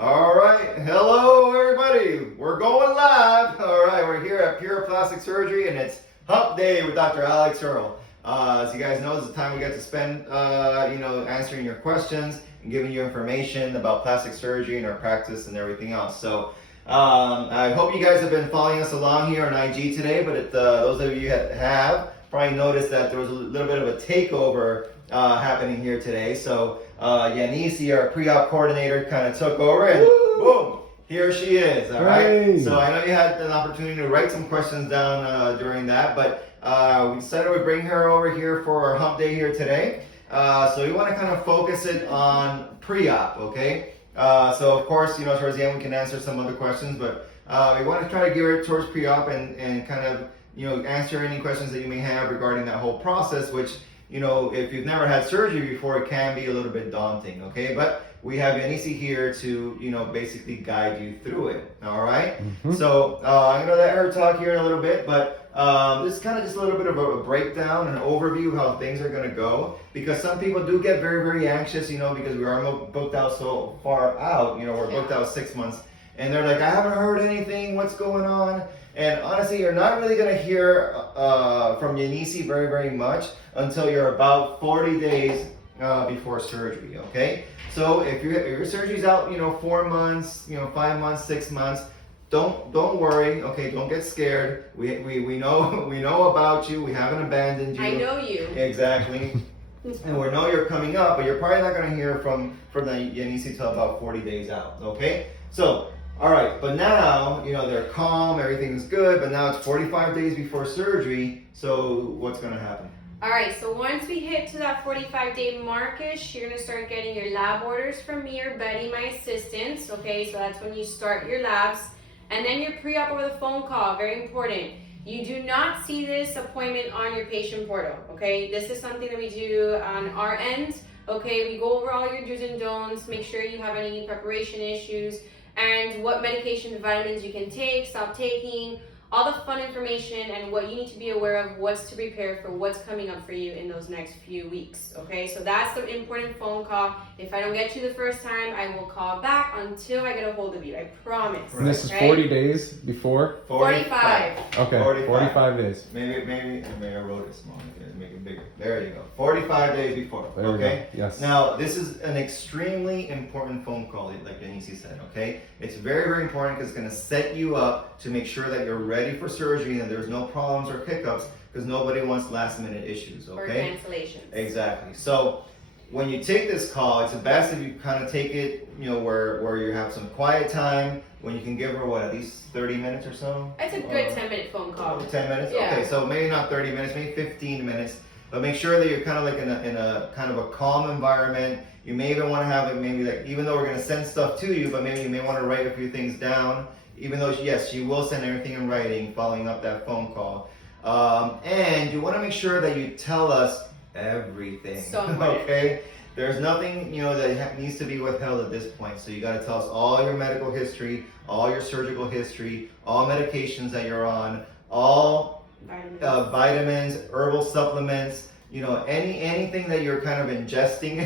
All right, hello everybody. We're going live. All right, we're here at Pure Plastic Surgery, and it's Hump Day with Dr. Earle. As you guys know, it's the time we get to spend, answering your questions and giving you information about plastic surgery and our practice and everything else. So, I hope you guys have been following us along here on IG today. But those of you that have probably noticed that there was a little bit of a takeover happening here today. So Yanisi, our pre-op coordinator, kind of took over, and boom, here she is. All right. So I know you had an opportunity to write some questions down during that, but we decided we'd bring her over here for our hump day here today. So we want to kind of focus it on pre-op, okay? So of course, towards the end we can answer some other questions, but we want to try to gear it towards pre-op and kind of answer any questions that you may have regarding that whole process, which if you've never had surgery before, it can be a little bit daunting, okay? But we have Yanisi here to, basically guide you through it, all right? Mm-hmm. So I'm going to let her talk here in a little bit, but this is kind of just a little bit of a breakdown, an overview of how things are going to go, because some people do get very, very anxious, because we are booked out so far out, we're booked out 6 months, and they're like, I haven't heard anything, what's going on? And honestly, you're not really going to hear from Yanisi very, very much until you're about 40 days before surgery, okay? So if your surgery's out, 4 months, 5 months, 6 months, don't worry, okay? Don't get scared. We know about you. We haven't abandoned you. I know you. Exactly. And we know you're coming up, but you're probably not going to hear from the Yanisi till about 40 days out, okay? So, all right, but now, they're calm, everything's good, but now it's 45 days before surgery, so what's going to happen? All right, so once we hit to that 45-day markish, you're going to start getting your lab orders from me or Betty, my assistant, okay? So that's when you start your labs. And then your pre-op over the phone call, very important. You do not see this appointment on your patient portal, okay? This is something that we do on our end, okay? We go over all your do's and don'ts, make sure you have any preparation issues, and what medications and vitamins you can take, stop taking, all the fun information and what you need to be aware of, what's to prepare for, what's coming up for you in those next few weeks, okay? So that's the important phone call. If I don't get you the first time, I will call back until I get a hold of you, I promise. And this is 40 days before? 45. Okay, 45 days. Maybe I wrote it small, make it bigger. There you go. 45 days before, okay? Yes. Now, this is an extremely important phone call, like Yanisi said, okay? It's very, very important because it's going to set you up to make sure that you're ready for surgery and there's no problems or hiccups, because nobody wants last-minute issues, okay? Or cancellations. Exactly. So when you take this call, it's best if you kind of take it, where you have some quiet time, when you can give her, at least 30 minutes or so? It's a good 10-minute phone call. 10 minutes? Yeah. Okay, so maybe not 30 minutes, maybe 15 minutes. But make sure that you're kind of like in a kind of a calm environment. You may even want to have it, maybe like, even though we're going to send stuff to you, but maybe you may want to write a few things down, even though, yes, you will send everything in writing following up that phone call. And you want to make sure that you tell us everything, okay? There's nothing, that needs to be withheld at this point. So you got to tell us all your medical history, all your surgical history, all medications that you're on, all vitamins, herbal supplements, anything that you're kind of ingesting,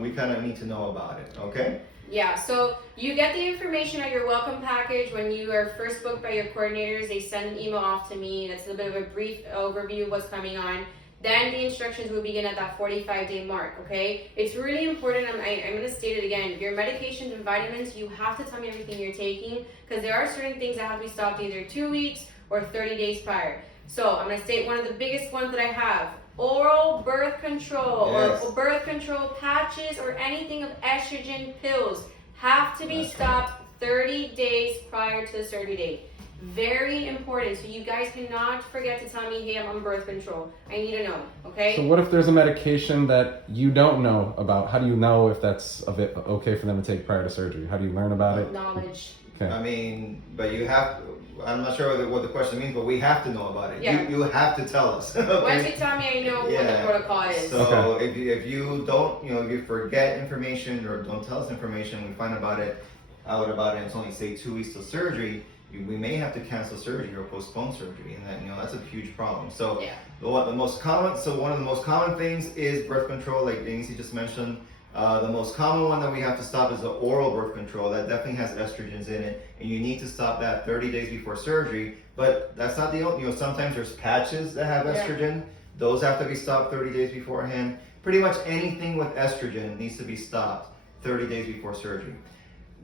we kind of need to know about it, okay? Yeah, so you get the information on your welcome package when you are first booked by your coordinators. They send an email off to me. That's a bit of a brief overview of what's coming on. Then the instructions will begin at that 45-day mark, okay? It's really important, I'm going to state it again, your medications and vitamins, you have to tell me everything you're taking, because there are certain things that have to be stopped either 2 weeks or 30 days prior. So I'm going to state one of the biggest ones that I have, oral birth control, yes, or birth control patches or anything of estrogen pills have to be stopped 30 days prior to the surgery date. Very important. So you guys cannot forget to tell me, hey, I'm on birth control. I need to know, okay? So what if there's a medication that you don't know about? How do you know if that's okay for them to take prior to surgery? How do you learn about it? Knowledge. Okay. I mean, but you have, I'm not sure what the question means, but we have to know about it. Yeah. You have to tell us. Okay? Once you tell me, I know what the protocol is. So if you don't, if you forget information or don't tell us information, we find out about it, and it's only, say, 2 weeks till surgery, we may have to cancel surgery or postpone surgery, and that, that's a huge problem. So one of the most common things is birth control, like Yanisi just mentioned. The most common one that we have to stop is the oral birth control. That definitely has estrogens in it, and you need to stop that 30 days before surgery. But that's not the only, sometimes there's patches that have estrogen. Those have to be stopped 30 days beforehand. Pretty much anything with estrogen needs to be stopped 30 days before surgery.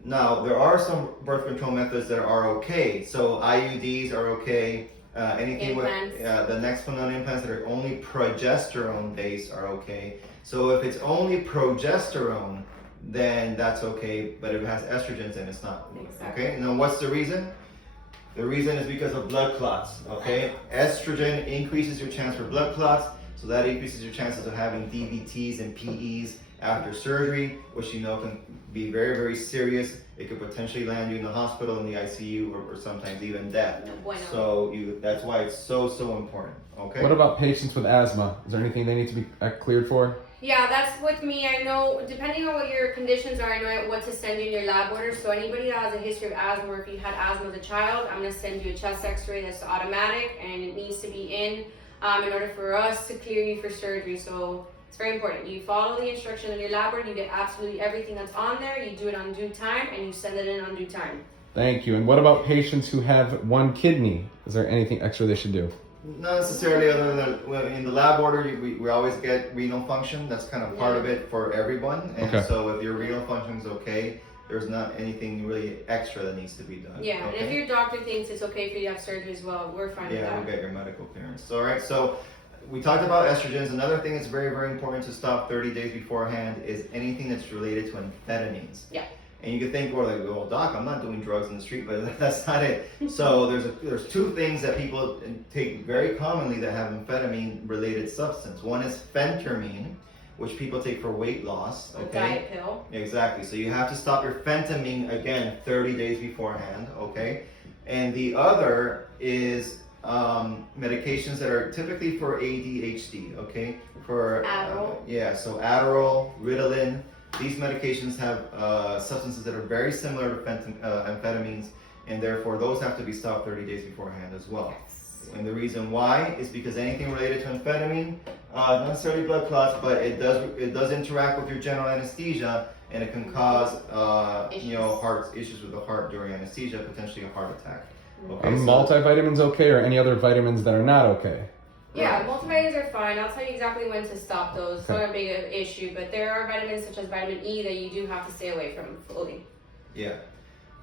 Now, there are some birth control methods that are okay. So IUDs are okay. Anything Implants. with the Nexplanon implants that are only progesterone based are okay. So if it's only progesterone, then that's okay. But if it has estrogens, then it's not. Exactly. Okay. Now, what's the reason? The reason is because of blood clots. Okay. Estrogen increases your chance for blood clots, so that increases your chances of having DVTs and PEs after surgery, which can be very, very serious. It could potentially land you in the hospital, in the ICU, or sometimes even death. No bueno. So that's why it's so important. Okay. What about patients with asthma? Is there anything they need to be cleared for? Yeah, that's with me. I know, depending on what your conditions are, I know what to send you in your lab order. So anybody that has a history of asthma, or if you had asthma as a child, I'm going to send you a chest x-ray that's automatic, and it needs to be in order for us to clear you for surgery. So it's very important. You follow the instructions in your lab order, you get absolutely everything that's on there, you do it on due time, and you send it in on due time. Thank you. And what about patients who have one kidney? Is there anything extra they should do? Not necessarily, other than in the lab order, we always get renal function. That's kind of part of it for everyone. And so if your renal function is okay, there's not anything really extra that needs to be done. Yeah, and if your doctor thinks it's okay for you to have surgery as well, we're fine with that. Yeah, we'll get your medical clearance. All right, so we talked about estrogens. Another thing that's very, very important to stop 30 days beforehand is anything that's related to amphetamines. Yeah. And you can think, well, doc, I'm not doing drugs in the street, but that's not it. So there's two things that people take very commonly that have amphetamine-related substance. One is phentermine, which people take for weight loss. A diet pill. Exactly. So you have to stop your phentermine, again, 30 days beforehand, okay? And the other is medications that are typically for ADHD, okay? For Adderall. So Adderall, Ritalin. These medications have substances that are very similar to amphetamines, and therefore those have to be stopped 30 days beforehand as well. And the reason why is because anything related to amphetamine, not necessarily blood clots, but it does interact with your general anesthesia, and it can cause heart issues with the heart during anesthesia, potentially a heart attack. Okay, Are multivitamins okay, or any other vitamins that are not okay? Yeah, multivitamins are fine. I'll tell you exactly when to stop those. It's not a big issue, but there are vitamins such as vitamin E that you do have to stay away from fully. Yeah.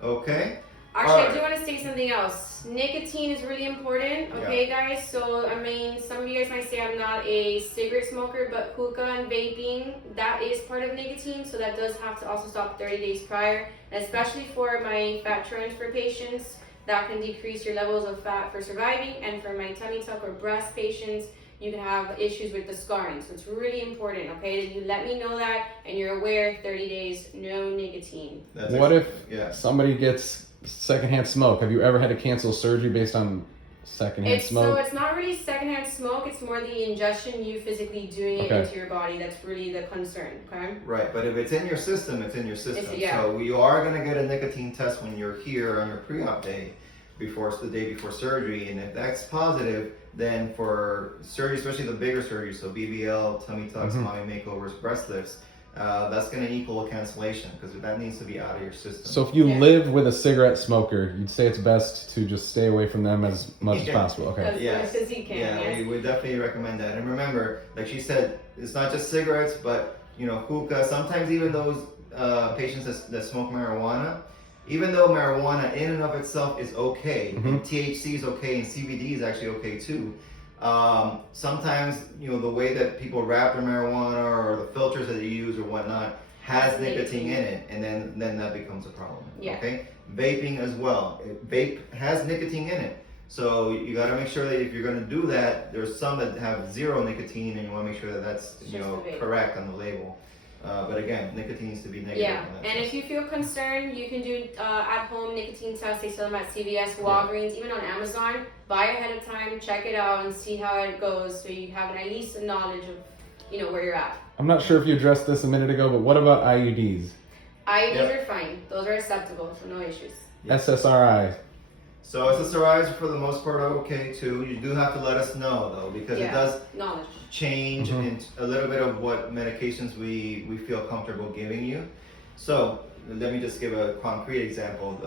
Okay. Actually, I do want to say something else. Nicotine is really important, okay, guys? So, I mean, some of you guys might say I'm not a cigarette smoker, but hookah and vaping, that is part of nicotine, so that does have to also stop 30 days prior, especially for my fat transfer patients. That can decrease your levels of fat for surviving, and for my tummy tuck or breast patients, you can have issues with the scarring. So it's really important, okay, that you let me know that, and you're aware 30 days, no nicotine. What if somebody gets secondhand smoke? Have you ever had to cancel surgery based on secondhand smoke? So it's not really secondhand smoke, it's more the ingestion, you physically doing it into your body. That's really the concern, okay? Right, but if it's in your system, it's in your system. Yeah. So you are going to get a nicotine test when you're here on your pre-op day, the day before surgery, and if that's positive, then for surgery, especially the bigger surgeries, so BBL, tummy tucks, mommy makeovers, breast lifts, that's going to equal a cancellation, because that needs to be out of your system. So if you live with a cigarette smoker, you'd say it's best to just stay away from them as much as possible. Okay. Yes, as you can. We would definitely recommend that. And remember, like she said, it's not just cigarettes, but hookah. Sometimes even those patients that smoke marijuana, even though marijuana in and of itself is okay, and THC is okay, and CBD is actually okay too. Sometimes, the way that people wrap their marijuana or the filters that they use or whatnot has nicotine in it, and then that becomes a problem. Yeah. Okay? Vaping as well. Vape has nicotine in it. So you got to make sure that if you're going to do that, there's some that have zero nicotine, and you want to make sure that that's correct on the label. But again, nicotine needs to be negative. Yeah, and if you feel concerned, you can do at-home nicotine tests. They sell them at CVS, Walgreens, even on Amazon. Buy ahead of time, check it out, and see how it goes, so you have at least a knowledge of, where you're at. I'm not sure if you addressed this a minute ago, but what about IUDs? IUDs are fine. Those are acceptable, so no issues. SSRI. So SSRIs are for the most part okay too. You do have to let us know though, because it does knowledge change in a little bit of what medications we feel comfortable giving you. So let me just give a concrete example.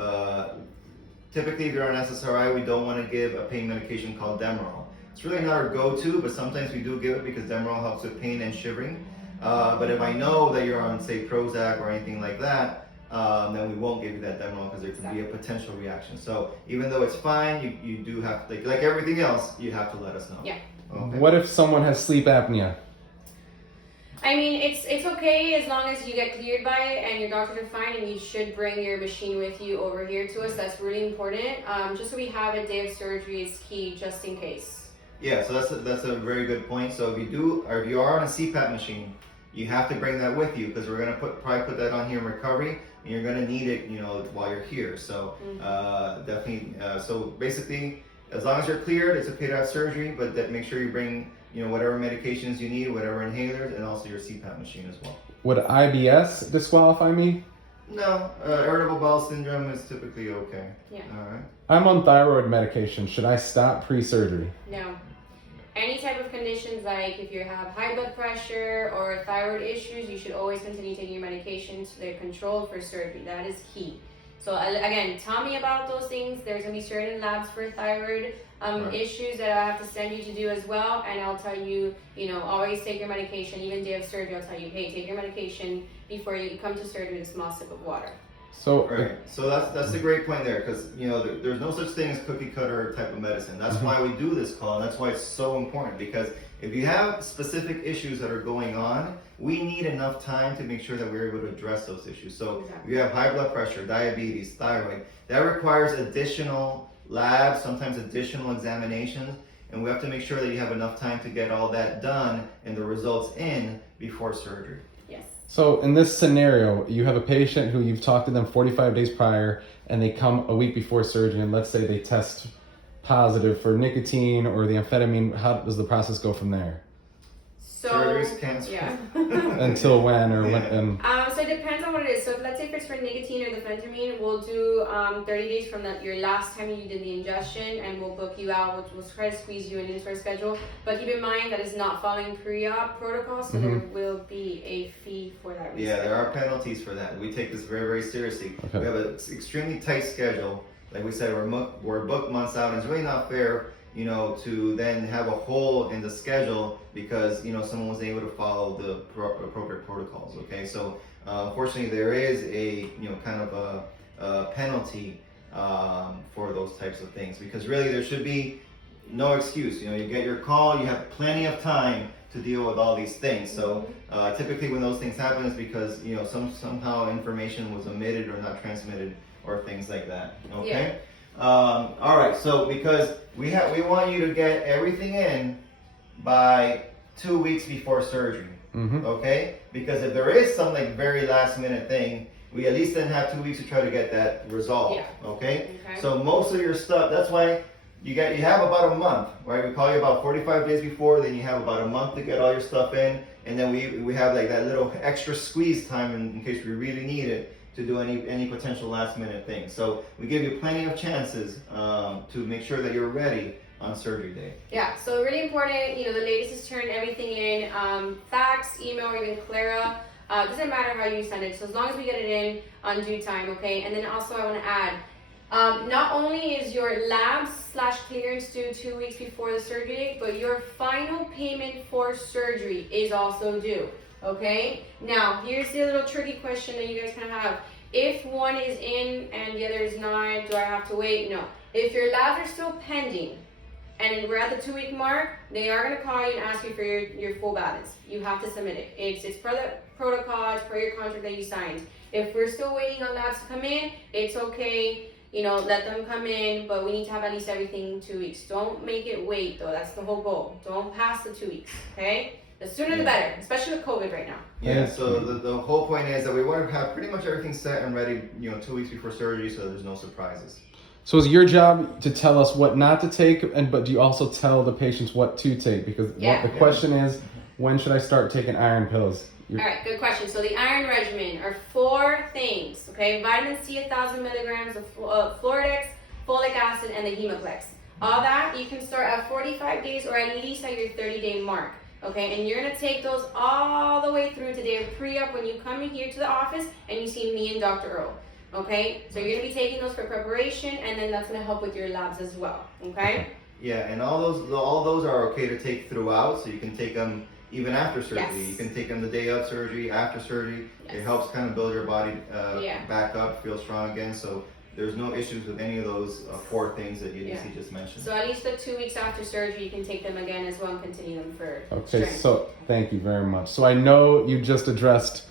Typically, if you're on SSRI, we don't want to give a pain medication called Demerol. It's really not our go-to, but sometimes we do give it because Demerol helps with pain and shivering. But if I know that you're on, say, Prozac or anything like that, then we won't give you that Demerol because there could be a potential reaction. So even though it's fine, you do have to, like everything else, you have to let us know. Yeah. Okay. What if someone has sleep apnea? I mean, it's okay as long as you get cleared by it and your doctor is fine, and you should bring your machine with you over here to us. That's really important. Just so we have a day of surgery is key, just in case. Yeah, so that's a very good point. So if you are on a CPAP machine, you have to bring that with you because we're gonna probably put that on here in recovery, and you're gonna need it, while you're here. So definitely. So basically, as long as you're cleared, it's okay to have surgery, but make sure you bring whatever medications you need, whatever inhalers, and also your CPAP machine as well. Would IBS disqualify me? No, irritable bowel syndrome is typically okay. Yeah. All right. I'm on thyroid medication. Should I stop pre-surgery? No. Any type of conditions, like if you have high blood pressure or thyroid issues, you should always continue taking your medications so they're controlled for surgery. That is key. So again, tell me about those things. There's going to be certain labs for thyroid issues that I have to send you to do as well. And I'll tell you, always take your medication. Even day of surgery, I'll tell you, hey, take your medication before you come to surgery with a small sip of water. So right. So that's a great point there, because there's no such thing as cookie cutter type of medicine. That's why we do this call, and that's why it's so important. Because if you have specific issues that are going on, we need enough time to make sure that we're able to address those issues. So if you have high blood pressure, diabetes, thyroid, that requires additional labs, sometimes additional examinations, and we have to make sure that you have enough time to get all that done and the results in before surgery. Yes. So in this scenario, you have a patient who you've talked to them 45 days prior, and they come a week before surgery, and let's say they test positive for nicotine or the amphetamine. How does the process go from there? So, surgery's cancer. Yeah. Until when or when? So it depends on what it is. So let's say if it's for nicotine or the phentermine, we'll do 30 days from your last time you did the ingestion, and we'll book you out. We'll try to squeeze you into our schedule. But keep in mind that it's not following pre-op protocol, so there will be a fee for that reschedule. Yeah, there are penalties for that. We take this very, very seriously. Okay. We have an extremely tight schedule. Like we said, we're booked months out, and it's really not fair, to then have a hole in the schedule because, someone wasn't able to follow the appropriate protocols, okay? So, unfortunately, there is a, kind of a penalty for those types of things, because really there should be no excuse. You get your call, you have plenty of time to deal with all these things. So, typically when those things happen is because, somehow information was omitted or not transmitted or things like that, okay? All right, so because we want you to get everything in by 2 weeks before surgery, okay? Because if there is some very last minute thing, we at least then have 2 weeks to try to get that resolved, okay? So most of your stuff, that's why you have about a month, right? We call you about 45 days before, then you have about a month to get all your stuff in, and then we have that little extra squeeze time in case we really need it to do any potential last minute things. So we give you plenty of chances to make sure that you're ready on surgery day. Yeah, so really important, the latest is turn everything in, fax, email, or even Clara. Doesn't matter how you send it, so as long as we get it in on due time, okay? And then also I want to add, not only is your labs/clearance due 2 weeks before the surgery date, but your final payment for surgery is also due. Okay, now here's the little tricky question that you guys kind of have. If one is in and the other is not, do I have to wait? No. If your labs are still pending and we're at the 2 week mark, they are going to call you and ask you for your full balance. You have to submit it. It's per the protocol, it's per your contract that you signed. If we're still waiting on labs to come in, it's okay. Let them come in, but we need to have at least everything in 2 weeks. Don't make it wait though. That's the whole goal. Don't pass the 2 weeks, okay? The sooner the better, especially with COVID right now. Yeah, so the whole point is that we want to have pretty much everything set and ready, 2 weeks before surgery, so there's no surprises. So is your job to tell us what not to take, but do you also tell the patients what to take? Because the question is, when should I start taking iron pills? All right, good question. So the iron regimen are 4 things, okay? Vitamin C, 1,000 milligrams of Floridex, folic acid, and the hemoplex. All that you can start at 45 days or at least at your 30-day mark. Okay, and you're gonna take those all the way through to day of pre-op when you come in here to the office and you see me and Dr. Earle. Okay, so you're gonna be taking those for preparation, and then that's gonna help with your labs as well. Okay. Yeah, and all those are okay to take throughout, so you can take them even after surgery. Yes. You can take them the day of surgery, after surgery. Yes. It helps kind of build your body back up, feel strong again. So there's no issues with any of those 4 things that Yanisi just mentioned. So at least the 2 weeks after surgery, you can take them again as well and continue them for Okay, strength. so thank you very much. So I know you just addressed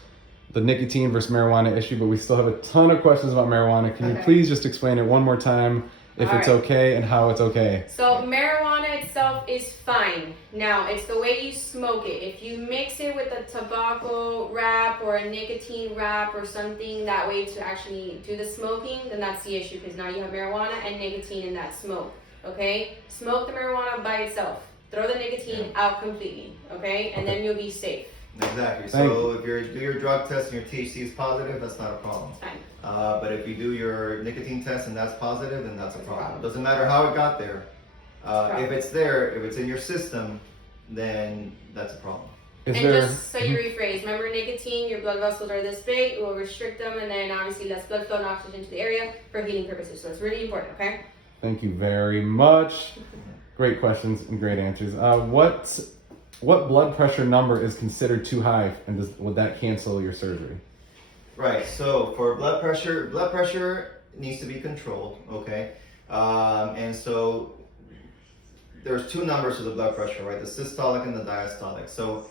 the nicotine versus marijuana issue, but we still have a ton of questions about marijuana. Can you please just explain it one more time, if it's okay and how it's okay? So marijuana itself is fine. Now, it's the way you smoke it. If you mix it with a tobacco wrap or a nicotine wrap or something that way to actually do the smoking, then that's the issue, because now you have marijuana and nicotine in that smoke. Okay? Smoke the marijuana by itself. Throw the nicotine out completely. Okay? And then you'll be safe. Exactly. So if you do your drug test and your THC is positive, that's not a problem. Fine. But if you do your nicotine test and that's positive, then that's a problem. Doesn't matter how it got there. If it's there, if it's in your system, then that's a problem. Just so you rephrase, remember nicotine, your blood vessels are this big, it will restrict them, and then obviously less blood flow and oxygen to the area for healing purposes. So it's really important, okay? Thank you very much. Great questions and great answers. What blood pressure number is considered too high, and would that cancel your surgery? Right, so for blood pressure needs to be controlled, okay? And so there's 2 numbers to the blood pressure, right? The systolic and the diastolic. So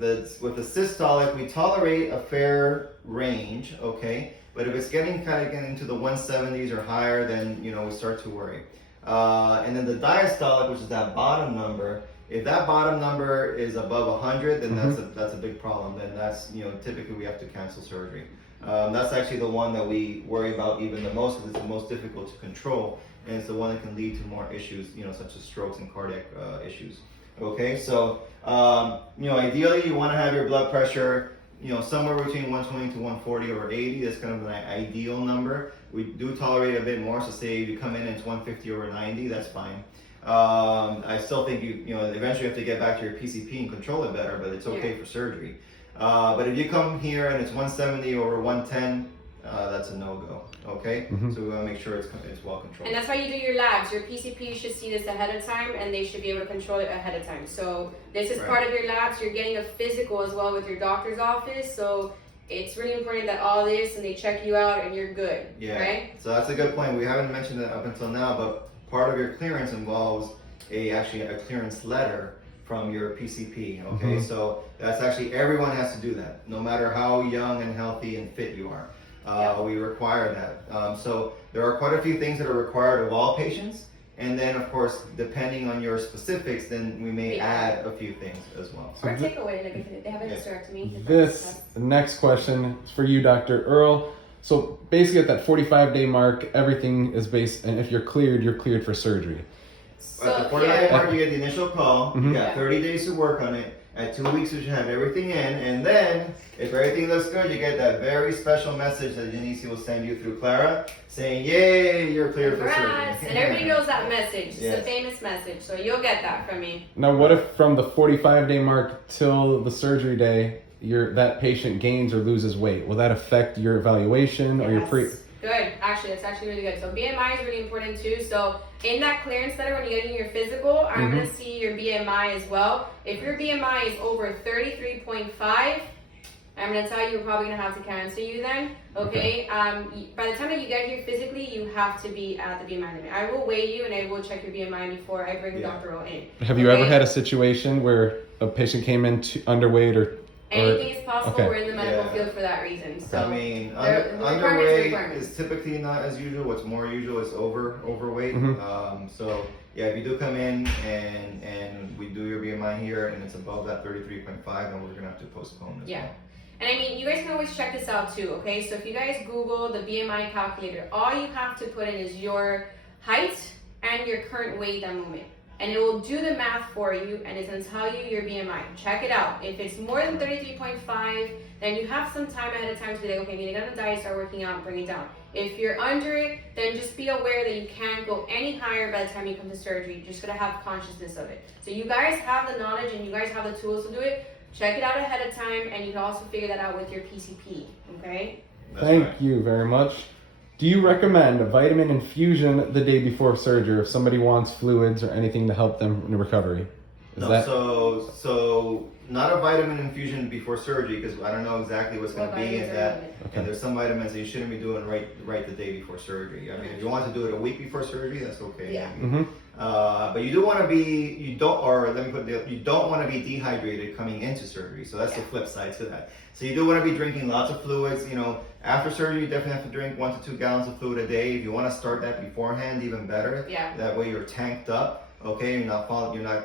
with the systolic, we tolerate a fair range, okay? But if it's getting into the 170s or higher, then we start to worry. And then the diastolic, which is that bottom number, if that bottom number is above 100, then that's a big problem. Then that's typically we have to cancel surgery. That's actually the one that we worry about even the most, because it's the most difficult to control, and it's the one that can lead to more issues, such as strokes and cardiac issues. Okay, so ideally you want to have your blood pressure somewhere between 120 to 140 or 80. That's kind of an ideal number. We do tolerate a bit more, so say if you come in and it's 150 over 90, that's fine. I still think you eventually have to get back to your PCP and control it better, but it's okay for surgery. But if you come here and it's 170 over 110, that's a no-go. Okay, so we want to make sure it's well controlled. And that's why you do your labs. Your PCP should see this ahead of time, and they should be able to control it ahead of time. So this is part of your labs. You're getting a physical as well with your doctor's office. So it's really important that all this, and they check you out, and you're good. Yeah. Right? So that's a good point. We haven't mentioned it up until now, but part of your clearance involves actually a clearance letter from your PCP. Okay, so that's actually, everyone has to do that, no matter how young and healthy and fit you are. We require that. So there are quite a few things that are required of all patients, and then of course, depending on your specifics, then we may add a few things as well. Or take away, like if they have a hysterectomy. This next question is for you, Dr. Earle. So basically at that 45-day mark, everything is based, and if you're cleared for surgery. So, at the 45-day mark, you get the initial call. You got 30 days to work on it. At 2 weeks, you should have everything in, and then if everything looks good, you get that very special message that Yanisi will send you through Clara, saying, "Yay, you're cleared for surgery." And everybody knows that message. It's a famous message, so you'll get that from me. Now, what if from the 45-day mark till the surgery day, that patient gains or loses weight? Will that affect your evaluation or your Good. Actually, that's actually really good. So BMI is really important too. So in that clearance letter, when you're getting your physical, I'm going to see your BMI as well. If your BMI is over 33.5, I'm going to tell you you're probably going to have to cancel you then. Okay. By the time that you get here physically, you have to be at the BMI limit. I will weigh you and I will check your BMI before I bring Dr. Earle in. Have you ever had a situation where a patient came in underweight or anything is possible. We're in the medical field for that reason. So I mean, underweight is typically not as usual. What's more usual is overweight. So yeah, if you do come in and we do your BMI here and it's above that 33.5, then we're gonna have to postpone as well. And I mean, you guys can always check this out too, okay? So if you guys Google the BMI calculator, all you have to put in is your height and your current weight at the moment. and it will do the math for you, and it's going to tell you your BMI. Check it out. If it's more than 33.5, then you have some time ahead of time to be like, okay, I'm going to get on a diet, start working out, bring it down. If you're under it, then just be aware that you can't go any higher by the time you come to surgery. You're just going to have consciousness of it. So you guys have the knowledge and you guys have the tools to do it. Check it out ahead of time, and you can also figure that out with your PCP, okay? Thank you very much. Do you recommend a vitamin infusion the day before surgery if somebody wants fluids or anything to help them in the recovery? So not a vitamin infusion before surgery, because I don't know exactly what's going to be in that. Okay. And there's some vitamins that you shouldn't be doing right the day before surgery. I mean, if you want to do it a week before surgery, that's okay. Yeah. But you do want to be, you don't want to be dehydrated coming into surgery. So that's the flip side to that. So you do want to be drinking lots of fluids. You know, after surgery, you definitely have to drink 1 to 2 gallons of fluid a day. If you want to start that beforehand, even better. Yeah. That way you're tanked up. Okay, you're not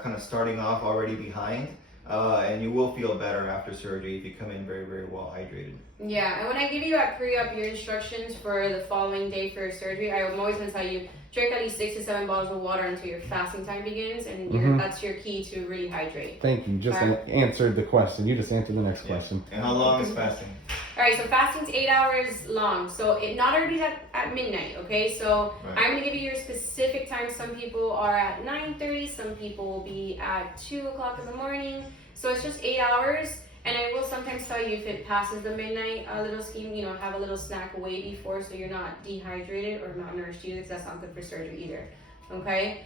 kind of starting off already behind. And you will feel better after surgery if you come in very, very well hydrated. Yeah, and when I give you at pre-op your instructions for the following day for your surgery, I'm always going to tell you, drink at least 6 to 7 bottles of water until your fasting time begins, and that's your key to really hydrate. Thank you. Just answered the question. You just answered the next question. And how long is fasting? All right, so fasting's 8 hours long. So it not everybody's at midnight, okay? So I'm going to give you your specific time. Some people are at 9:30. Some people will be at 2 o'clock in the morning. So it's just 8 hours. And I will sometimes tell you if it passes the midnight little scheme, you know, have a little snack way before so you're not dehydrated or malnourished either, because that's not good for surgery either. Okay?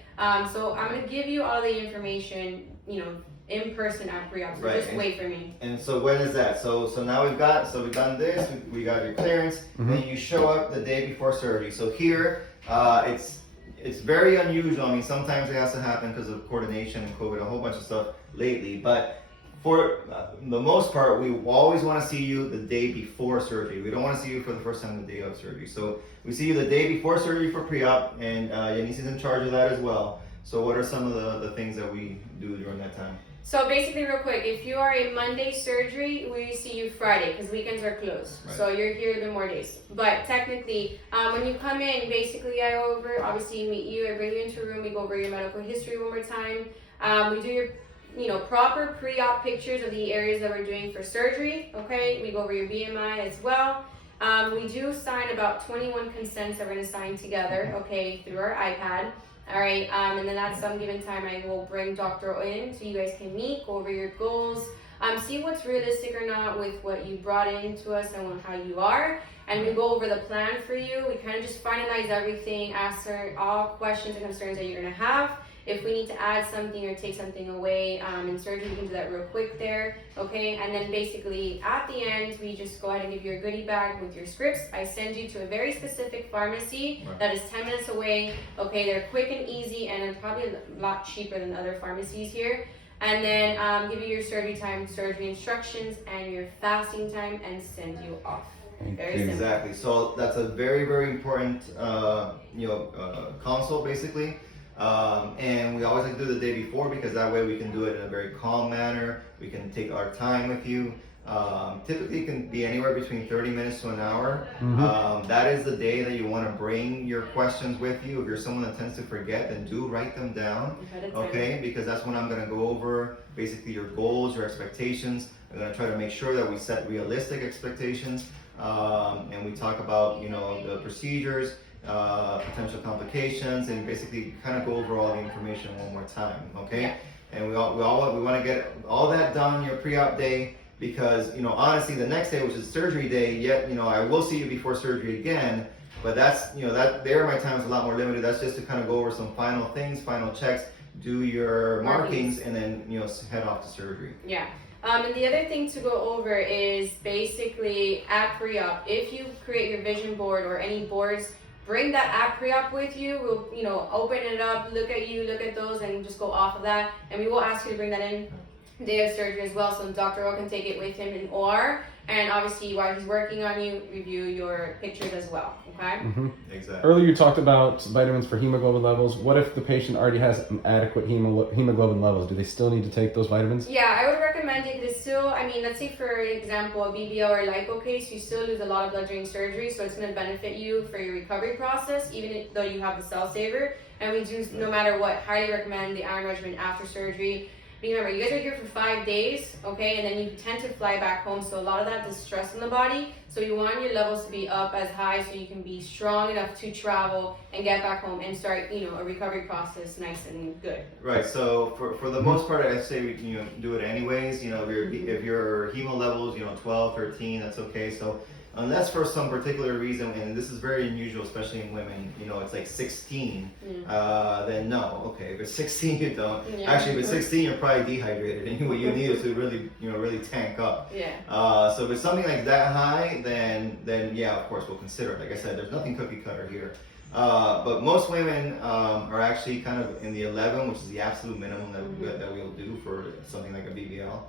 So I'm going to give you all the information, you know, in person at pre-op. So just wait for me. And so when is that? So now we've done this, we got your clearance, and you show up the day before surgery. So here, it's very unusual. I mean, sometimes it has to happen because of coordination and COVID, a whole bunch of stuff lately, but for the most part, we always want to see you the day before surgery. We don't want to see you for the first time the day of surgery. So we see you the day before surgery for pre-op, and Yanisi's in charge of that as well. So what are some of the things that we do during that time? So basically, real quick, if you are a Monday surgery, we see you Friday because weekends are closed. Right. So you're here the more days. But technically, when you come in, basically I go over, obviously meet you, I bring you into a room, we go over your medical history one more time. We do your proper pre-op pictures of the areas that we're doing for surgery, okay? We go over your BMI as well. We do sign about 21 consents that we're gonna sign together, okay, through our iPad. All right, and then at some given time, I will bring Dr.Earle in so you guys can meet, go over your goals, see what's realistic or not with what you brought into us and how you are. And we go over the plan for you. We kind of just finalize everything, answer all questions and concerns that you're gonna have. If we need to add something or take something away in surgery, we can do that real quick there, okay? And then basically at the end, we just go ahead and give you a goodie bag with your scripts. I send you to a very specific pharmacy that is 10 minutes away, okay? They're quick and easy and probably a lot cheaper than other pharmacies here. And then give you your surgery time, surgery instructions, and your fasting time, and send you off. Very simple. Exactly. So that's a very, very important, consult basically. And we always like to do the day before because that way we can do it in a very calm manner. We can take our time with you. Typically it can be anywhere between 30 minutes to an hour. That is the day that you want to bring your questions with you. If you're someone that tends to forget, then do write them down, okay? Because that's when I'm going to go over basically your goals, your expectations. I'm going to try to make sure that we set realistic expectations, and we talk about, the procedures, potential complications, and basically kind of go over all the information one more time, okay? Yeah. And we want to get all that done your pre-op day, because honestly the next day, which is surgery day, yet I will see you before surgery again, but that's that there my time is a lot more limited. That's just to kind of go over some final things, final checks, do your markings, and then head off to surgery. Yeah. And the other thing to go over is basically at pre-op, if you create your vision board or any boards, bring that at pre-op with you. We'll, open it up, look at you, look at those, and just go off of that. And we will ask you to bring that in day of surgery as well, so Dr. Earle can take it with him in OR. And obviously, while he's working on you, review your pictures as well, okay? Exactly. Earlier you talked about vitamins for hemoglobin levels. What if the patient already has adequate hemoglobin levels? Do they still need to take those vitamins? Yeah, I would recommend it because still, I mean, let's say for example, a BBL or lipo case, you still lose a lot of blood during surgery, so it's going to benefit you for your recovery process, even though you have the cell saver. And we do, no matter what, highly recommend the iron regimen after surgery. Remember, you guys are here for 5 days, okay, and then you tend to fly back home, so a lot of that is stress in the body, so you want your levels to be up as high so you can be strong enough to travel and get back home and start, a recovery process nice and good. Right, so for the most part, I say, do it anyways. If your hemo levels, 12, 13, that's okay. So unless for some particular reason, and this is very unusual, especially in women, it's like 16, then no, okay. If it's 16, you don't. Yeah. Actually, if it's 16, you're probably dehydrated, and what you need is to really, really tank up. Yeah. So if it's something like that high, then yeah, of course, we'll consider it. Like I said, there's nothing cookie cutter here. But most women are actually kind of in the 11, which is the absolute minimum that we'll do for something like a BBL.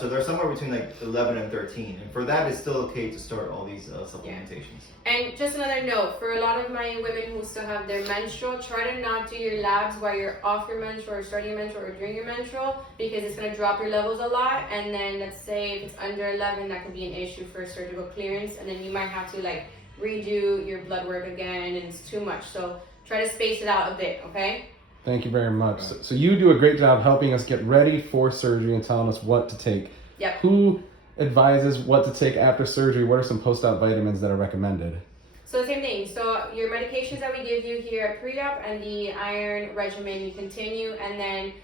So they're somewhere between like 11 and 13, and for that it's still okay to start all these supplementations. And just another note, for a lot of my women who still have their menstrual, try to not do your labs while you're off your menstrual or starting your menstrual or during your menstrual, because it's going to drop your levels a lot, and then let's say if it's under 11, that could be an issue for surgical clearance, and then you might have to like redo your blood work again, and it's too much. So try to space it out a bit, okay? Thank you very much. So you do a great job helping us get ready for surgery and telling us what to take. Yep. Who advises what to take after surgery? What are some post-op vitamins that are recommended? So same thing. So your medications that we give you here at pre-op and the iron regimen, you continue, and then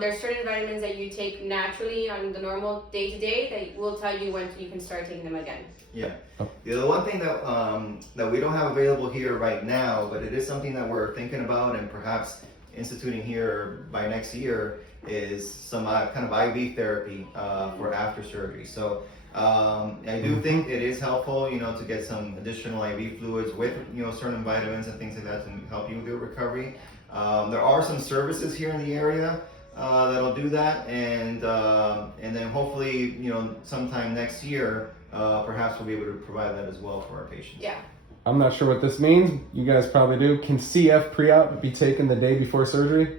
there's certain vitamins that you take naturally on the normal day-to-day that will tell you when you can start taking them again. Yeah. The one thing that we don't have available here right now, but it is something that we're thinking about and perhaps instituting here by next year, is some kind of IV therapy for after surgery. So I do think it is helpful, to get some additional IV fluids with, certain vitamins and things like that to help you with your recovery. There are some services here in the area that'll do that, and then hopefully, sometime next year, perhaps we'll be able to provide that as well for our patients. Yeah. I'm not sure what this means. You guys probably do. Can CF pre-op be taken the day before surgery?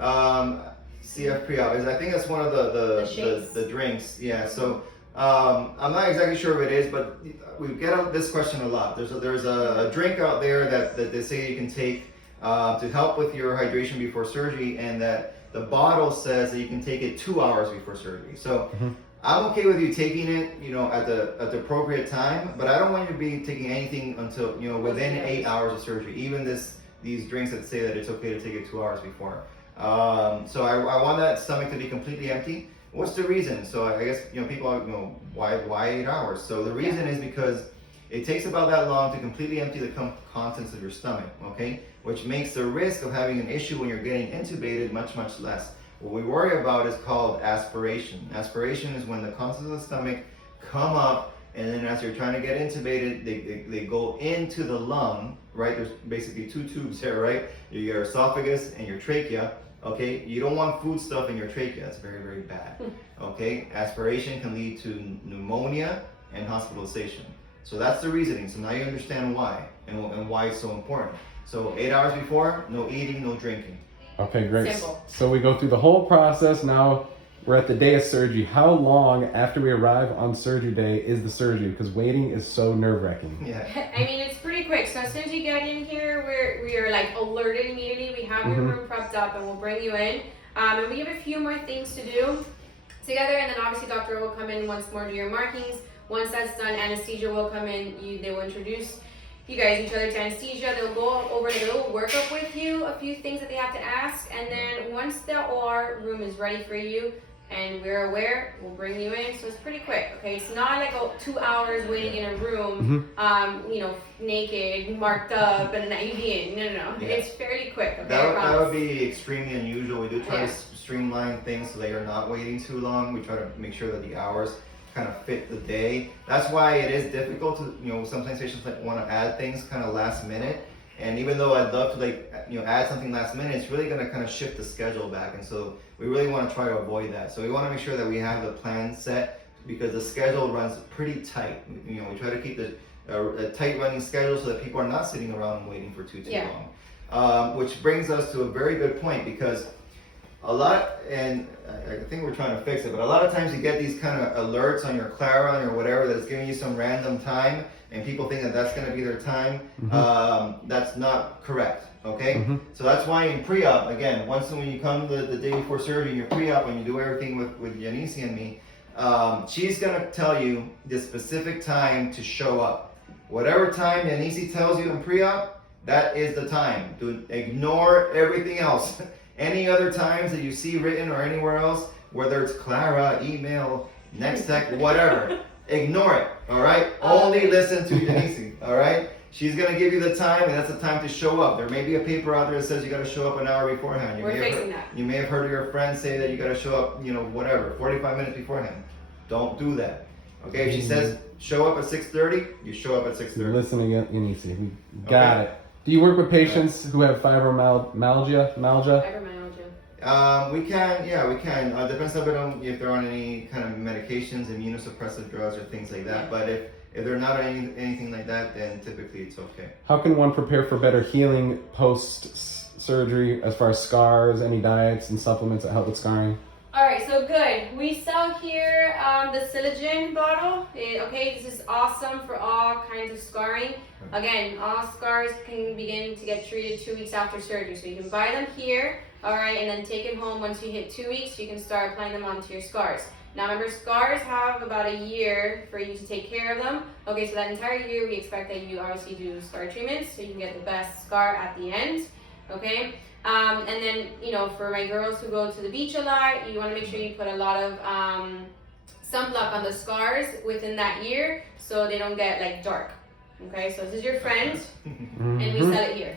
CF pre-op is, I think that's one of the drinks. Yeah. So I'm not exactly sure if it is, but we get this question a lot. There's a drink out there that they say you can take to help with your hydration before surgery, and that the bottle says that you can take it 2 hours before surgery. So I'm okay with you taking it, at the appropriate time, but I don't want you to be taking anything until, within 8 hours of surgery. Even these drinks that say that it's okay to take it 2 hours before. So I want that stomach to be completely empty. What's the reason? So I guess, people are, why 8 hours? So the reason is because it takes about that long to completely empty the contents of your stomach, okay? Which makes the risk of having an issue when you're getting intubated much, much less. What we worry about is called aspiration. Aspiration is when the contents of the stomach come up, and then as you're trying to get intubated, they go into the lung, right? There's basically two tubes there, right? Your esophagus and your trachea, okay? You don't want food stuff in your trachea. That's very, very bad, okay? Aspiration can lead to pneumonia and hospitalization. So that's the reasoning. So now you understand why and why it's so important. So 8 hours before, no eating, no drinking. Okay, great. Simple. So we go through the whole process. Now we're at the day of surgery. How long after we arrive on surgery day is the surgery? Because waiting is so nerve-wracking. Yeah. I mean, it's pretty quick. So as soon as you get in here, we are like alerted immediately. We have your room prepped up, and we'll bring you in. And we have a few more things to do together. And then obviously Dr. Earle will come in once more, do your markings. Once that's done, anesthesia will come in. They will introduce you guys each other to anesthesia. They'll go over the little workup with you, a few things that they have to ask, and then once the OR room is ready for you and we're aware, we'll bring you in. So it's pretty quick, okay? It's not like 2 hours waiting in a room, naked, marked up, and an IV in. No. Yeah. It's fairly quick, okay? That would be extremely unusual. We do try to streamline things so that you're not waiting too long. We try to make sure that the hours kind of fit the day. That's why it is difficult to, sometimes patients want to add things kind of last minute. And even though I'd love to add something last minute, it's really going to kind of shift the schedule back. And so we really want to try to avoid that. So we want to make sure that we have the plan set because the schedule runs pretty tight. You know, we try to keep a tight running schedule so that people are not sitting around and waiting for too long. Which brings us to a very good point, because a lot, and I think we're trying to fix it, but a lot of times you get these kind of alerts on your Clarion or whatever that it's giving you some random time, and people think that that's going to be their time. That's not correct. Okay, so that's why in pre-op, again, when you come the day before surgery, in your pre-op, when you do everything with Yanisi and me, she's gonna tell you the specific time to show up. Whatever time Yanisi tells you in pre-op, that is the time. Ignore everything else. Any other times that you see written or anywhere else, whether it's Clara, email, next tech, whatever, ignore it. All right. Only listen to Yanisi. All right. She's gonna give you the time, and that's the time to show up. There may be a paper out there that says you got to show up an hour beforehand. We're fixing that. You may have heard your friends say that you got to show up, 45 minutes beforehand. Don't do that. Okay, if she says show up at 6:30, you show up at 6:30. Listen again, Yanisi. We got it. Do you work with patients who have fibromyalgia? We can, we can. Depends a bit on if they're on any kind of medications, immunosuppressive drugs, or things like that. But if they're not on anything like that, then typically it's okay. How can one prepare for better healing post-surgery as far as scars, any diets and supplements that help with scarring? Alright, so good. We sell here the Silogen bottle. Okay, this is awesome for all kinds of scarring. Again, all scars can begin to get treated 2 weeks after surgery. So you can buy them here, alright, and then take it home. Once you hit 2 weeks, you can start applying them onto your scars. Now remember, scars have about a year for you to take care of them. Okay, so that entire year we expect that you obviously do scar treatments so you can get the best scar at the end. Okay, and then, for my girls who go to the beach a lot, you want to make sure you put a lot of sunblock on the scars within that year so they don't get like dark. Okay, so this is your friend, and we sell it here.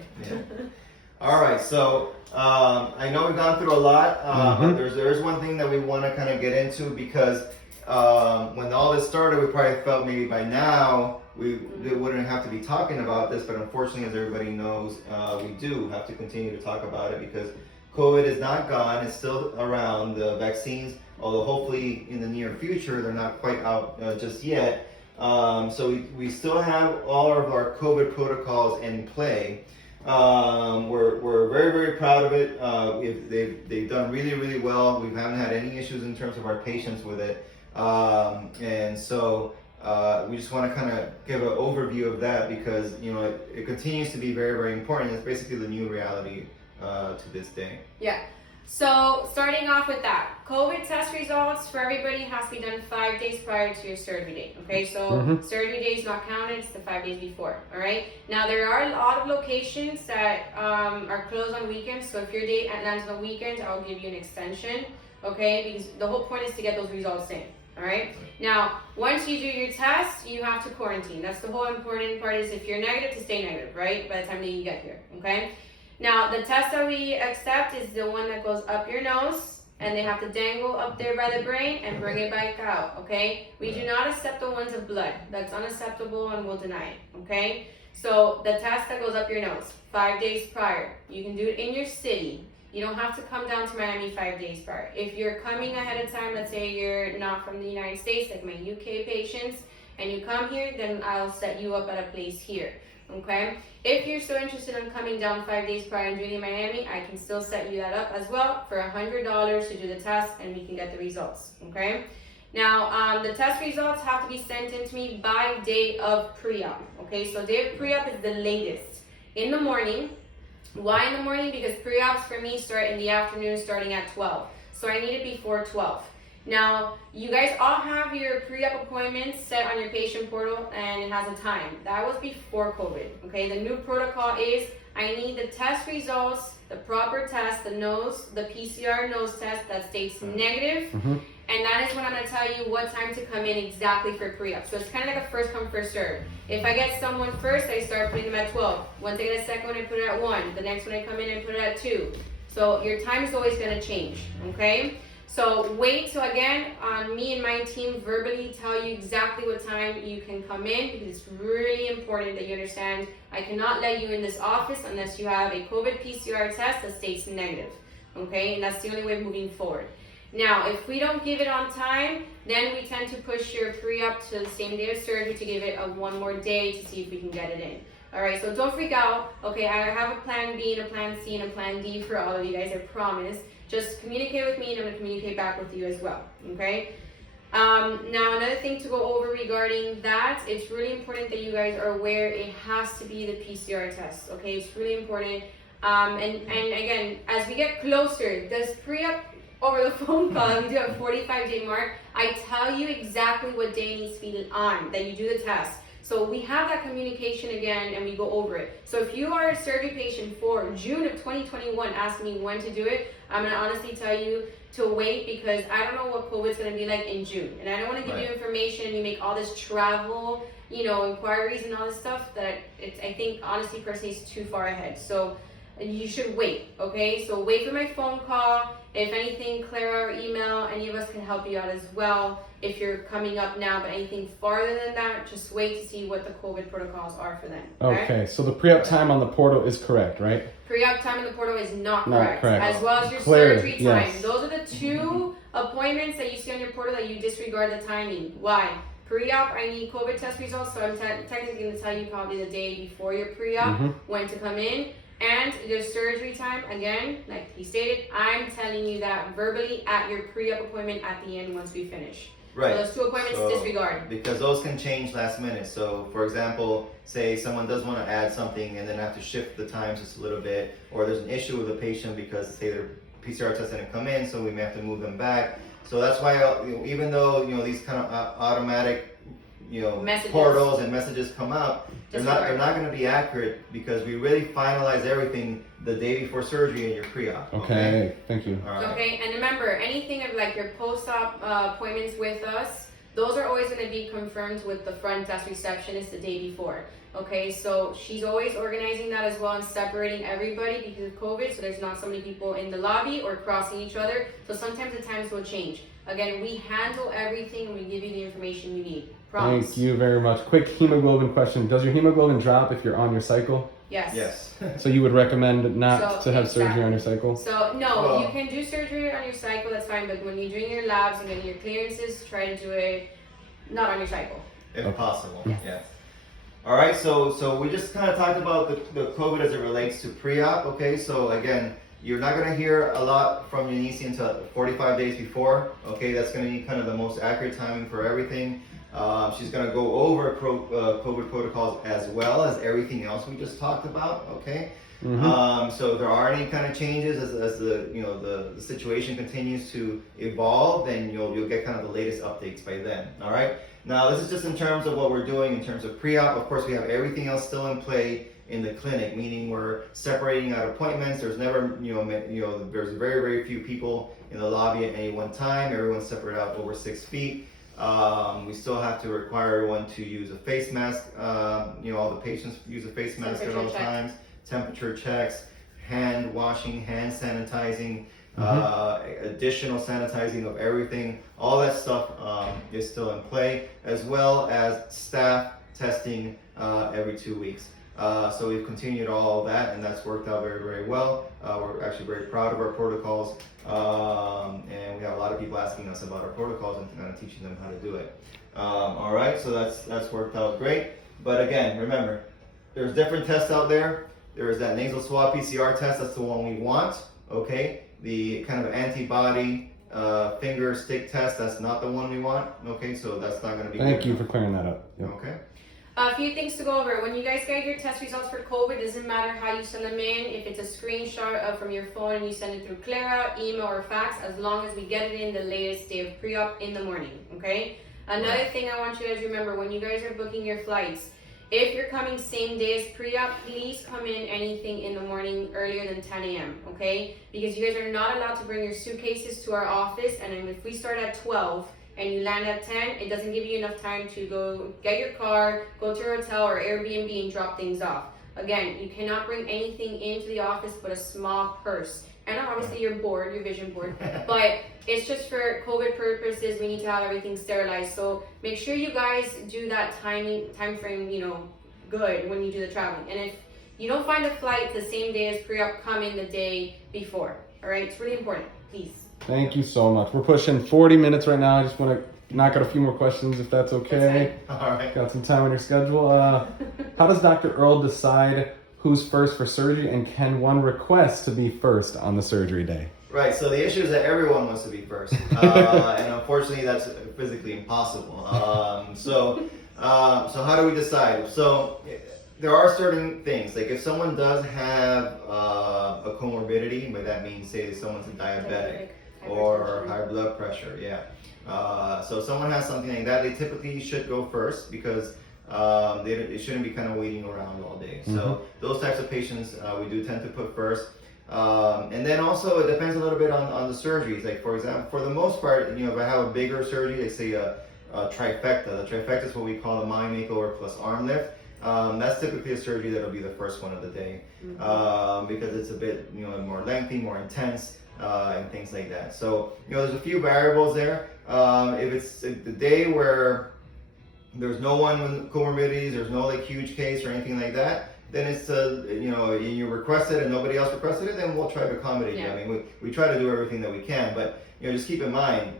All right, so I know we've gone through a lot, but there's one thing that we want to kind of get into, because when all this started, we probably felt maybe by now we wouldn't have to be talking about this, but unfortunately, as everybody knows, we do have to continue to talk about it, because COVID is not gone. It's still around. The vaccines, although hopefully in the near future, they're not quite out just yet. So we still have all of our COVID protocols in play. We're very, very proud of it. They've done really, really well. We haven't had any issues in terms of our patients with it. And so we just want to kind of give an overview of that, because it continues to be very, very important. It's basically the new reality to this day. Yeah. So starting off with that, COVID test results for everybody has to be done 5 days prior to your surgery date. Okay, so surgery day is not counted, it's the 5 days before. All right. Now there are a lot of locations that are closed on weekends. So if your date lands on the weekend, I'll give you an extension. Okay, because the whole point is to get those results in. All right. Now, once you do your test, you have to quarantine. That's the whole important part, is if you're negative, to stay negative, right? By the time that you get here. Okay. Now, the test that we accept is the one that goes up your nose, and they have to dangle up there by the brain and bring it back out, okay? We do not accept the ones of blood. That's unacceptable, and we'll deny it, okay? So the test that goes up your nose, 5 days prior. You can do it in your city. You don't have to come down to Miami 5 days prior. If you're coming ahead of time, let's say you're not from the United States, like my UK patients, and you come here, then I'll set you up at a place here. Okay. If you're still interested in coming down 5 days prior and doing it in Miami, I can still set you that up as well for $100 to do the test, and we can get the results. Okay. Now, the test results have to be sent in to me by day of pre-op. Okay. So day of pre-op is the latest in the morning. Why in the morning? Because pre-ops for me start in the afternoon, starting at 12. So I need it before 12. Now, you guys all have your pre-op appointments set on your patient portal, and it has a time. That was before COVID, okay? The new protocol is I need the test results, the proper test, the PCR nose test that states negative, and that is when I'm going to tell you what time to come in exactly for pre-op. So it's kind of like a first come, first serve. If I get someone first, I start putting them at 12. Once I get a second one, I put it at 1. The next one I come in and put it at 2. So your time is always going to change, okay? So wait till, again, me and my team verbally tell you exactly what time you can come in, because it's really important that you understand I cannot let you in this office unless you have a COVID PCR test that states negative, okay? And that's the only way of moving forward. Now, if we don't give it on time, then we tend to push your pre-op to the same day of surgery to give it one more day to see if we can get it in. All right, so don't freak out. Okay, I have a plan B and a plan C and a plan D for all of you guys, I promise. Just communicate with me and I'm gonna communicate back with you as well, okay? Now, another thing to go over regarding that, it's really important that you guys are aware it has to be the PCR test, okay? It's really important. And again, as we get closer, does pre-op over the phone call, we do a 45-day mark, I tell you exactly what day needs to be on, that you do the test. So we have that communication again and we go over it. So if you are a surgery patient for June of 2021 asking me when to do it, I'm gonna honestly tell you to wait because I don't know what COVID's gonna be like in June. And I don't wanna give you information and you make all this travel, inquiries and all this stuff that I think honestly personally is too far ahead. So you should wait, okay? So wait for my phone call. If anything, Clara or email, any of us can help you out as well if you're coming up now, but anything farther than that, just wait to see what the COVID protocols are for them. Okay, so the pre-op time on the portal is correct, right? Pre-op time in the portal is not correct. As well as your surgery time. Yes. Those are the two appointments that you see on your portal that you disregard the timing. Why? Pre-op, I need COVID test results, so I'm technically going to tell you probably the day before your pre-op when to come in. And your surgery time, again, like he stated, I'm telling you that verbally at your pre-op appointment at the end once we finish. Right. So those two appointments disregard. Because those can change last minute. So for example, say someone does want to add something and then have to shift the times just a little bit, or there's an issue with a patient because say their PCR test didn't come in, so we may have to move them back. So that's why even though these kind of automatic portals and messages come up, they're not going to be accurate because we really finalize everything the day before surgery and your pre-op. Okay, thank you. All right. Okay, and remember, anything of like your post-op appointments with us, those are always going to be confirmed with the front desk receptionist the day before. Okay, so she's always organizing that as well and separating everybody because of COVID, so there's not so many people in the lobby or crossing each other. So sometimes the times will change. Again, we handle everything and we give you the information you need. Promise. Thank you very much. Quick hemoglobin question. Does your hemoglobin drop if you're on your cycle? Yes. Yes. So you would recommend not to have surgery on your cycle? So no, you can do surgery on your cycle, that's fine, but when you're doing your labs and getting your clearances, try to do it not on your cycle. If possible. Yes. All right, so we just kind of talked about the COVID as it relates to pre-op, okay? So again, you're not going to hear a lot from Yanisi until 45 days before, okay? That's going to be kind of the most accurate timing for everything. She's going to go over COVID protocols as well as everything else we just talked about, okay? So if there are any kind of changes as the situation continues to evolve, then you'll get kind of the latest updates by then, all right? Now this is just in terms of what we're doing in terms of pre-op. Of course, we have everything else still in play in the clinic, meaning we're separating out appointments. There's never, there's very, very few people in the lobby at any one time. Everyone's separated out over 6 feet. We still have to require everyone to use a face mask. All the patients use a face mask at all times. Temperature checks, hand washing, hand sanitizing, additional sanitizing of everything. All that stuff is still in play, as well as staff testing every 2 weeks. So we've continued all of that, and that's worked out very, very well. We're actually very proud of our protocols, and we have a lot of people asking us about our protocols and kind of teaching them how to do it. All right, so that's worked out great. But again, remember, there's different tests out there. There is that nasal swab PCR test. That's the one we want. Okay, the kind of antibody finger stick test. That's not the one we want. Okay, so that's not going to be. Thank you for clearing that up. Yep. Okay. A few things to go over. When you guys get your test results for COVID, it doesn't matter how you send them in. If it's a screenshot from your phone and you send it through Clara, email, or fax, as long as we get it in the latest day of pre-op in the morning, okay? Another thing I want you guys to remember, when you guys are booking your flights, if you're coming same day as pre-op, please come in anything in the morning earlier than 10 a.m., okay? Because you guys are not allowed to bring your suitcases to our office, and then if we start at 12, and you land at 10, it doesn't give you enough time to go get your car, go to a hotel or Airbnb and drop things off. Again, you cannot bring anything into the office but a small purse. And obviously your board, your vision board, but it's just for COVID purposes. We need to have everything sterilized. So make sure you guys do that time frame, good when you do the traveling. And if you don't find a flight the same day as pre-op, come in the day before. All right, it's really important, please. Thank you so much. We're pushing 40 minutes right now. I just want to knock out a few more questions if that's okay. All right. Got some time on your schedule. How does Dr. Earle decide who's first for surgery, and can one request to be first on the surgery day? Right, so the issue is that everyone wants to be first, and unfortunately that's physically impossible. So how do we decide? So there are certain things, like if someone does have a comorbidity, but that means, say, someone's a diabetic or high blood pressure, so if someone has something like that, they typically should go first because they shouldn't be kind of waiting around all day. So those types of patients we do tend to put first. And then also it depends a little bit on the surgeries. Like for example, for the most part, if I have a bigger surgery, like say a trifecta. The trifecta is what we call the mind makeover plus arm lift. That's typically a surgery that'll be the first one of the day because it's a bit more lengthy, more intense, and things like that. So there's a few variables there. If it's the day where there's no one with comorbidities, there's no like huge case or anything like that, then it's you requested and nobody else requested it, then we'll try to accommodate you. I mean, we try to do everything that we can, but just keep in mind,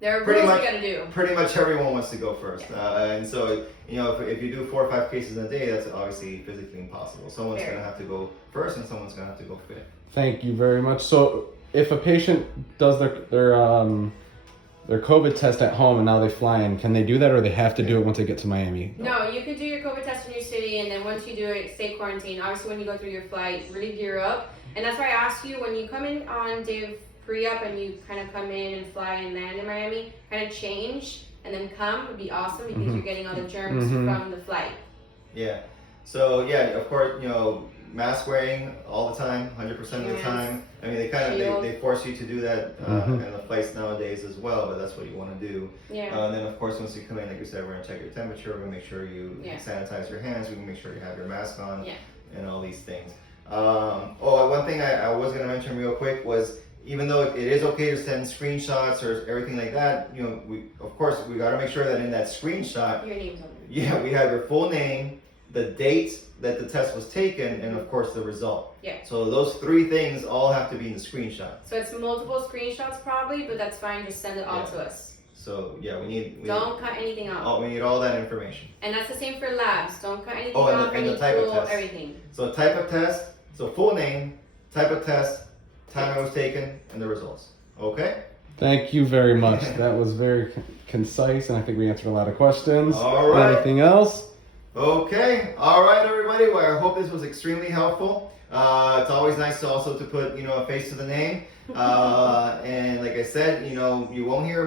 there are rules we gotta do. Pretty much everyone wants to go first, and so if you do 4 or 5 cases in a day, that's obviously physically impossible. Someone's gonna have to go first, and someone's gonna have to go fifth. Thank you very much. So if a patient does their COVID test at home and now they fly in, can they do that, or they have to do it once they get to Miami? No, you could do your COVID test in your city, and then once you do it, stay quarantined. Obviously, when you go through your flight, really gear up. And that's why I asked you, when you come in on day of pre-op and you kind of come in and fly and land in Miami, kind of change and then come would be awesome because you're getting all the germs from the flight. Yeah. So of course, mask wearing all the time, 100% of the time. I mean, they force you to do that in the flights nowadays as well, but that's what you want to do. And then of course, once you come in, like you said, we're gonna check your temperature. We're gonna make sure you sanitize your hands. We can make sure you have your mask on, and all these things. One thing I was gonna mention real quick was, even though it is okay to send screenshots or everything like that, we gotta make sure that in that screenshot, your name's on there. Yeah, we have your full name, the date that the test was taken, and of course the result. So those 3 things all have to be in the screenshot. So it's multiple screenshots probably, but that's fine. Just send it all to us. So we don't cut anything off. We need all that information. And that's the same for labs. Don't cut anything off. And the type of test. Everything. So type of test. So full name, type of test, time it was taken, and the results. Okay. Thank you very much. That was very concise, and I think we answered a lot of questions. All right. Anything else? Okay. All right, everybody. Well, I hope this was extremely helpful. It's always nice to also put a face to the name. And like I said, you won't hear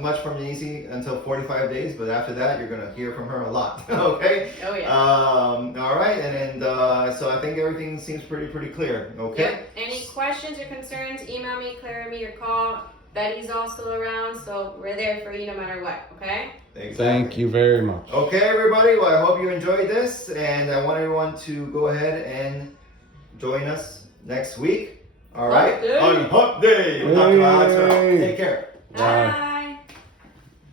much from Yanisi until 45 days, but after that, you're gonna hear from her a lot. Okay. Oh yeah. All right, and so I think everything seems pretty clear. Okay. Yep. Any questions or concerns? Email me, clear me, or call. Betty's also around, so we're there for you no matter what. Okay. Exactly. Thank you very much. Okay, everybody. Well, I hope you enjoyed this, and I want everyone to go ahead and join us next week. All right, on Hump Day with Dr. Alex Earle. Take care. Bye.